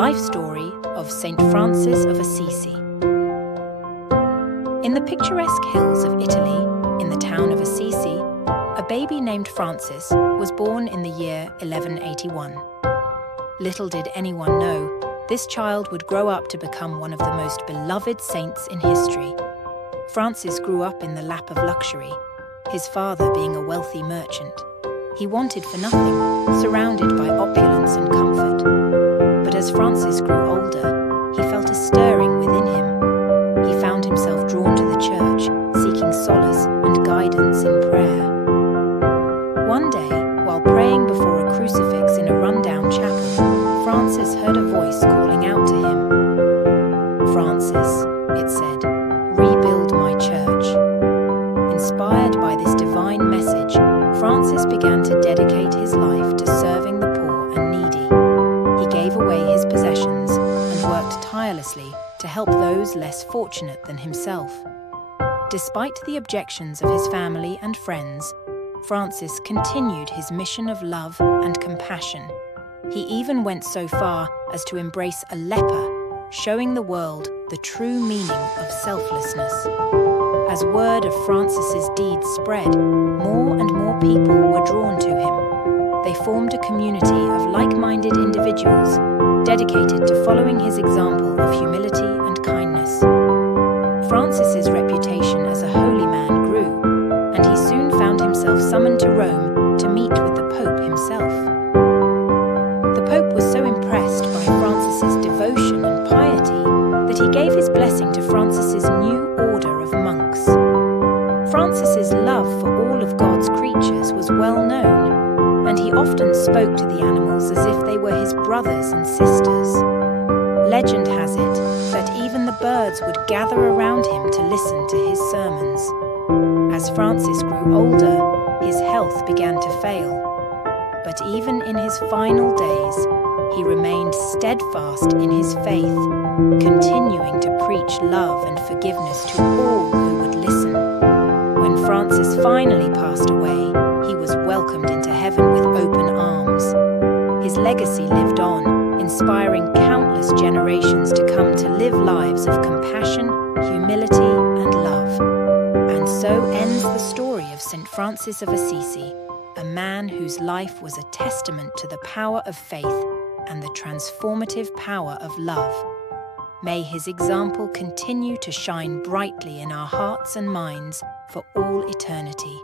life story of Saint Francis of Assisi. In the picturesque hills of Italy, in the town of Assisi, a baby named Francis was born in the year 1181. Little did anyone know, this child would grow up to become one of the most beloved saints in history. Francis grew up in the lap of luxury, his father being a wealthy merchant. He wanted for nothing, surrounded by opulence and comfort. But as Francis grew older, he felt a stirring within him. He found himself drawn to the church, seeking solace and guidance in prayer. One day, while praying before a crucifix in a rundown chapel, Francis heard a voice calling out to him. "Francis," it said, "rebuild my church." Inspired by this divine message, Francis began to dedicate his life to serving the poor and needy. He gave away his possessions and worked tirelessly to help those less fortunate than himself. Despite the objections of his family and friends, Francis continued his mission of love and compassion. He even went so far as to embrace a leper, showing the world the true meaning of selflessness. As word of Francis's deeds spread, more and more people were drawn to him. They formed a community of like-minded individuals dedicated to following his example of humility and kindness. Francis's reputation as a holy man grew, and he soon found himself summoned to Rome to meet with the Pope himself. The Pope was so impressed by Francis's devotion and piety that he gave his blessing to Francis's new order of monks. Francis's love for all of God's creatures was well known, and he often spoke to the animals as if they were his brothers and sisters. Legend has it that even the birds would gather around him to listen to his sermons. As Francis grew older, his health began to fail. But even in his final days, he remained steadfast in his faith, continuing to preach love and forgiveness to all who would listen. When Francis finally passed away, he was welcomed into heaven with open arms. His legacy lived on, inspiring countless generations to come to live lives of compassion, humility, and love. And so ends the story of Saint Francis of Assisi, a man whose life was a testament to the power of faith and the transformative power of love. May his example continue to shine brightly in our hearts and minds for all eternity.